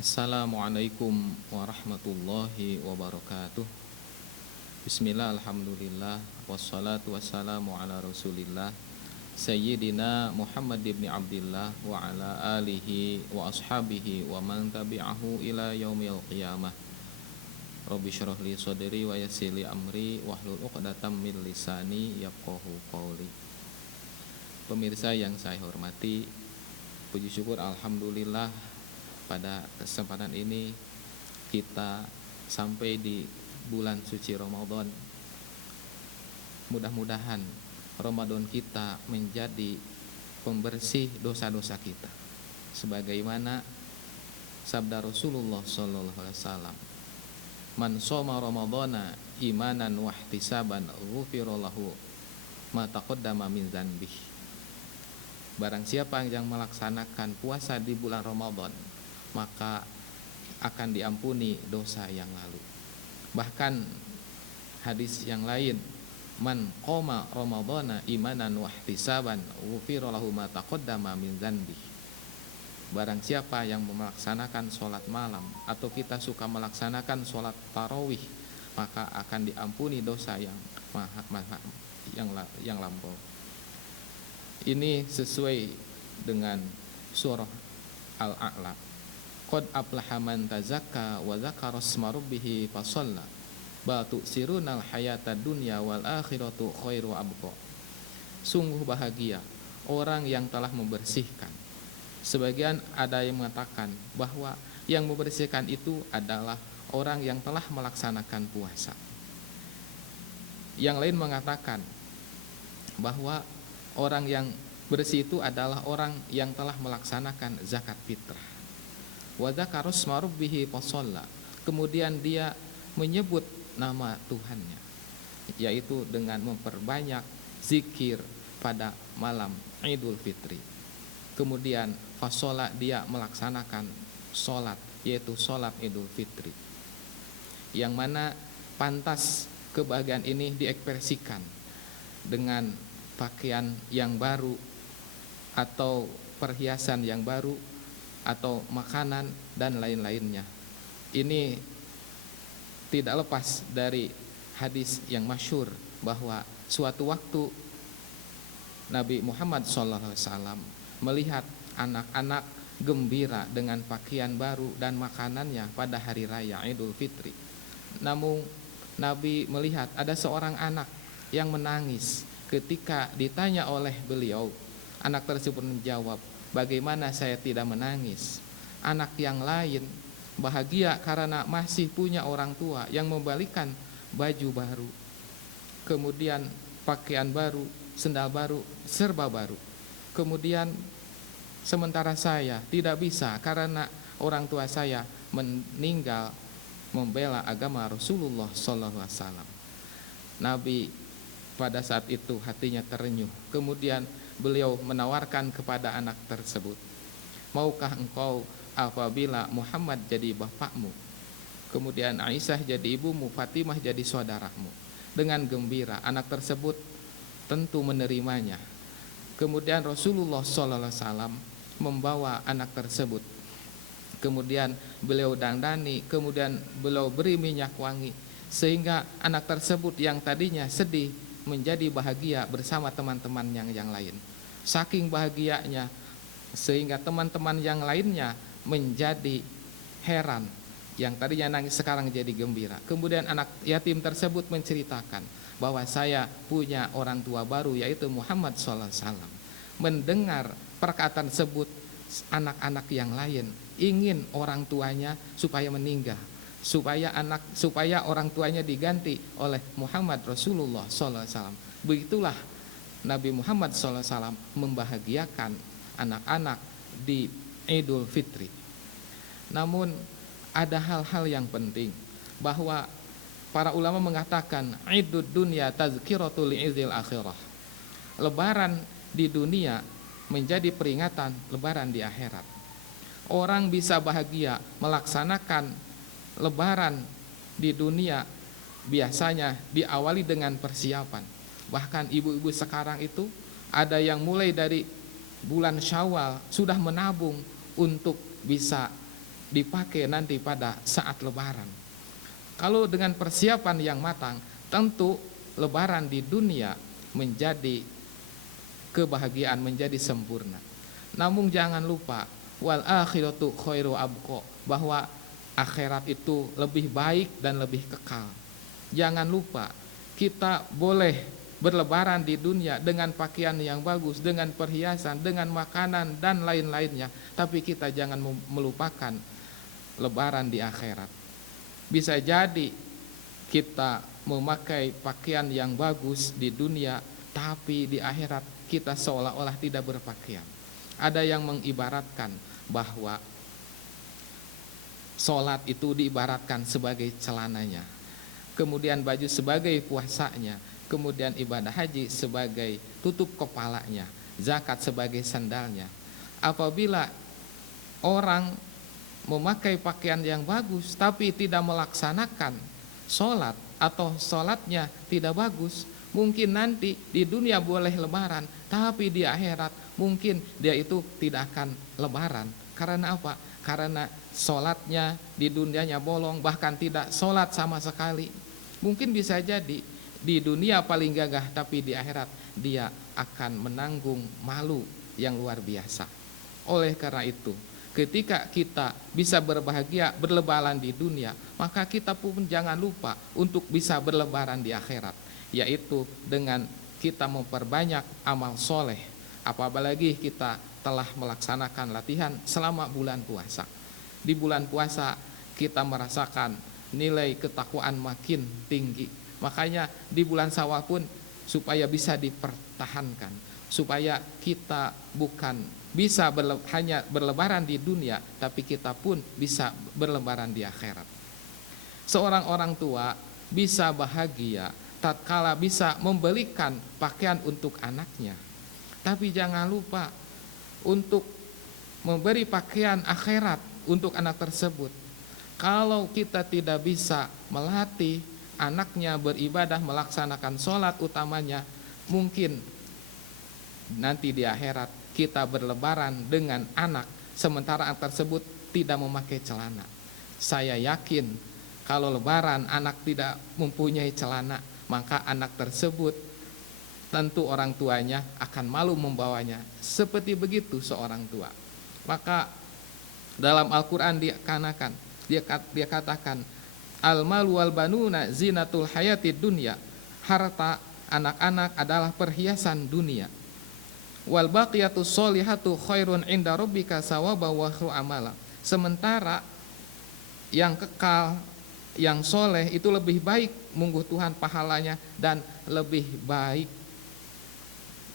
Assalamualaikum warahmatullahi wabarakatuh. Bismillah, alhamdulillah, wassalatu wassalamu ala rasulillah Sayyidina Muhammad ibn Abdillah wa ala alihi wa ashabihi wa man tabi'ahu ila yaumil qiyamah. Rabbi syrah li sadri wa yassir li amri wahlul 'uqdatam min lisani yafqahu qawli. Pemirsa yang saya hormati, puji syukur alhamdulillah pada kesempatan ini kita sampai di bulan suci Ramadan. Mudah-mudahan Ramadan kita menjadi pembersih dosa-dosa kita, sebagaimana sabda Rasulullah SAW, man shoma Ramadana imanan wa ihtisaban ghufira lahu ma taqaddama min dzanbih. Barang siapa yang melaksanakan puasa di bulan Ramadan, maka akan diampuni dosa yang lalu. Bahkan hadis yang lain, man qoma ramadhana imanan wa ihtisaban ghufira lahu ma taqaddama min dzanbi. Barang siapa yang melaksanakan sholat malam, atau kita suka melaksanakan sholat tarawih, maka akan diampuni dosa yang lampau. Ini sesuai dengan surah Al-A'la. Qad aflaha man tazakka wa dzakara isma rabbih fasalla bal tu'sirunal hayatad dunya wal akhiratu khairu abqa. Sungguh bahagia orang yang telah membersihkan. Sebagian ada yang mengatakan bahwa yang membersihkan itu adalah orang yang telah melaksanakan puasa. Yang lain mengatakan bahwa orang yang bersih itu adalah orang yang telah melaksanakan zakat fitrah. Wa dzakara isma rabbih fasalla, kemudian dia menyebut nama Tuhannya, yaitu dengan memperbanyak zikir pada malam Idul Fitri. Kemudian fasalla, dia melaksanakan sholat, yaitu sholat Idul Fitri, yang mana pantas kebahagiaan ini diekspresikan dengan pakaian yang baru, atau perhiasan yang baru, atau makanan dan lain-lainnya. Ini tidak lepas dari hadis yang masyhur bahwa suatu waktu Nabi Muhammad SAW melihat anak-anak gembira dengan pakaian baru dan makanannya pada hari raya Idul Fitri. Namun Nabi melihat ada seorang anak yang menangis. Ketika ditanya oleh beliau, anak tersebut menjawab, bagaimana saya tidak menangis? Anak yang lain bahagia karena masih punya orang tua yang membalikan baju baru, kemudian pakaian baru, sendal baru, serba baru. Kemudian sementara saya tidak bisa karena orang tua saya meninggal membela agama Rasulullah SAW. Nabi pada saat itu hatinya terenyuh. Kemudian beliau menawarkan kepada anak tersebut, maukah engkau apabila Muhammad jadi bapakmu, kemudian Aisyah jadi ibumu, Fatimah jadi saudaramu? Dengan gembira anak tersebut tentu menerimanya. Kemudian Rasulullah SAW membawa anak tersebut, kemudian beliau dandani, kemudian beliau beri minyak wangi, sehingga anak tersebut yang tadinya sedih menjadi bahagia bersama teman-teman yang lain. Saking bahagianya sehingga teman-teman yang lainnya menjadi heran, yang tadinya nangis sekarang jadi gembira. Kemudian anak yatim tersebut menceritakan bahwa saya punya orang tua baru, yaitu Muhammad SAW. Mendengar perkataan tersebut, anak-anak yang lain ingin orang tuanya supaya meninggal, supaya orang tuanya diganti oleh Muhammad Rasulullah SAW. Begitulah Nabi Muhammad SAW membahagiakan anak-anak di Idul Fitri. Namun ada hal-hal yang penting, bahwa para ulama mengatakan Idul dunya tazkiratul li'izil akhirah. Lebaran di dunia menjadi peringatan lebaran di akhirat. Orang bisa bahagia melaksanakan lebaran di dunia biasanya diawali dengan persiapan. Bahkan ibu-ibu sekarang itu ada yang mulai dari bulan Syawal sudah menabung untuk bisa dipakai nanti pada saat lebaran. Kalau dengan persiapan yang matang, tentu lebaran di dunia menjadi kebahagiaan, menjadi sempurna. Namun jangan lupa, wal akhiratu khairu abqa, bahwa akhirat itu lebih baik dan lebih kekal. Jangan lupa, kita boleh berlebaran di dunia dengan pakaian yang bagus, dengan perhiasan, dengan makanan dan lain-lainnya, tapi kita jangan melupakan lebaran di akhirat. Bisa jadi kita memakai pakaian yang bagus di dunia, tapi di akhirat kita seolah-olah tidak berpakaian. Ada yang mengibaratkan bahwa sholat itu diibaratkan sebagai celananya, kemudian baju sebagai puasanya, kemudian ibadah haji sebagai tutup kepalanya, zakat sebagai sandalnya. Apabila orang memakai pakaian yang bagus tapi tidak melaksanakan sholat atau sholatnya tidak bagus, mungkin nanti di dunia boleh lebaran, tapi di akhirat mungkin dia itu tidak akan lebaran. Karena apa? Karena sholatnya di dunianya bolong, bahkan tidak sholat sama sekali. Mungkin bisa jadi di dunia paling gagah, tapi di akhirat dia akan menanggung malu yang luar biasa. Oleh karena itu, ketika kita bisa berbahagia berlebaran di dunia, maka kita pun jangan lupa untuk bisa berlebaran di akhirat, yaitu dengan kita memperbanyak amal soleh. Apalagi kita telah melaksanakan latihan selama bulan puasa. Di bulan puasa kita merasakan nilai ketakwaan makin tinggi. Makanya di bulan Syawal pun supaya bisa dipertahankan, supaya kita bukan bisa hanya berlebaran di dunia, tapi kita pun bisa berlebaran di akhirat. Seorang orang tua bisa bahagia tatkala bisa membelikan pakaian untuk anaknya, tapi jangan lupa untuk memberi pakaian akhirat untuk anak tersebut. Kalau kita tidak bisa melatih anaknya beribadah, melaksanakan sholat utamanya, mungkin nanti di akhirat kita berlebaran dengan anak sementara anak tersebut tidak memakai celana. Saya yakin kalau lebaran anak tidak mempunyai celana, maka anak tersebut tentu orang tuanya akan malu membawanya. Seperti begitu seorang tua. Maka dalam Al-Quran dia katakan, al-malu wal banuna zinatul hayatid dunya, harta anak-anak adalah perhiasan dunia. Wal baqiyatus sholihatu khairun inda rabbika sawaban wa khairu amala. Sementara yang kekal, yang soleh itu lebih baik munggu Tuhan pahalanya dan lebih baik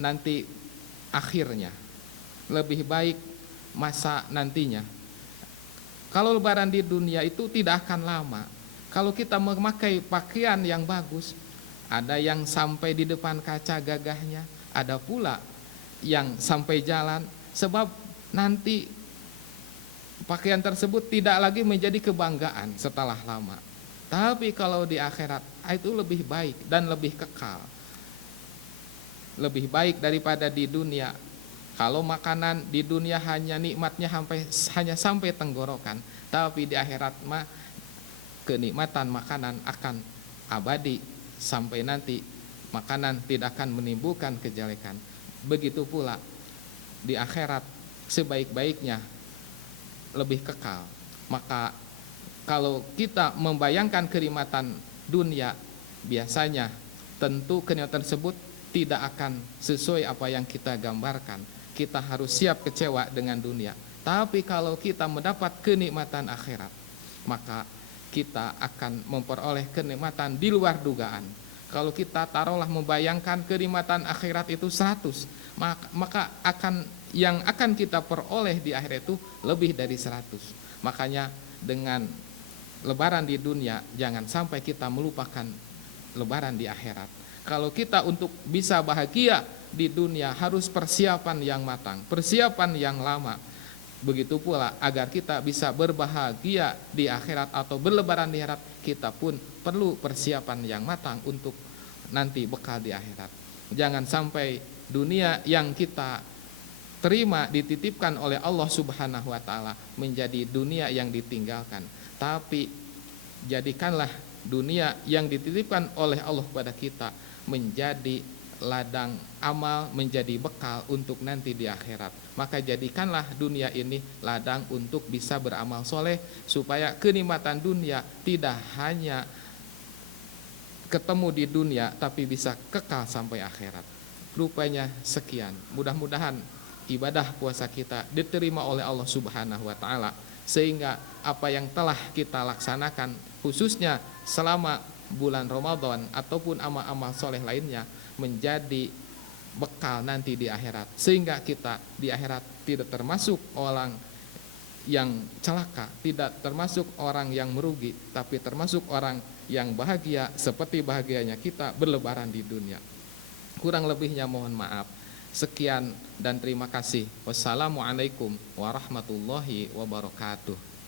nanti akhirnya, lebih baik masa nantinya. Kalau lebaran di dunia itu tidak akan lama. Kalau kita memakai pakaian yang bagus, ada yang sampai di depan kaca gagahnya, ada pula yang sampai jalan, sebab nanti pakaian tersebut tidak lagi menjadi kebanggaan setelah lama. Tapi kalau di akhirat itu lebih baik dan lebih kekal, lebih baik daripada di dunia. Kalau makanan di dunia hanya nikmatnya hanya sampai tenggorokan, tapi di akhirat mah kenikmatan makanan akan abadi sampai nanti makanan tidak akan menimbulkan kejelekan. Begitu pula di akhirat sebaik-baiknya lebih kekal. Maka kalau kita membayangkan kenikmatan dunia, biasanya tentu kenikmatan tersebut tidak akan sesuai apa yang kita gambarkan. Kita harus siap kecewa dengan dunia. Tapi kalau kita mendapat kenikmatan akhirat, maka kita akan memperoleh kenikmatan di luar dugaan. Kalau kita taruhlah membayangkan kenikmatan akhirat itu 100, maka yang akan kita peroleh di akhirat itu lebih dari 100. Makanya dengan lebaran di dunia, jangan sampai kita melupakan lebaran di akhirat. Kalau kita untuk bisa bahagia di dunia harus persiapan yang matang, persiapan yang lama. Begitu pula agar kita bisa berbahagia di akhirat atau berlebaran di akhirat, kita pun perlu persiapan yang matang untuk nanti bekal di akhirat. Jangan sampai dunia yang kita terima dititipkan oleh Allah Subhanahu wa taala menjadi dunia yang ditinggalkan, tapi jadikanlah dunia yang dititipkan oleh Allah kepada kita menjadi ladang amal, menjadi bekal untuk nanti di akhirat. Maka jadikanlah dunia ini ladang untuk bisa beramal soleh, supaya kenikmatan dunia tidak hanya ketemu di dunia tapi bisa kekal sampai akhirat. Rupanya sekian, mudah-mudahan ibadah puasa kita diterima oleh Allah Subhanahu wa taala, sehingga apa yang telah kita laksanakan khususnya selama bulan Ramadan ataupun amal-amal soleh lainnya menjadi bekal nanti di akhirat, sehingga kita di akhirat tidak termasuk orang yang celaka, tidak termasuk orang yang merugi, tapi termasuk orang yang bahagia seperti bahagianya kita berlebaran di dunia. Kurang lebihnya mohon maaf. Sekian dan terima kasih. Wassalamualaikum warahmatullahi wabarakatuh.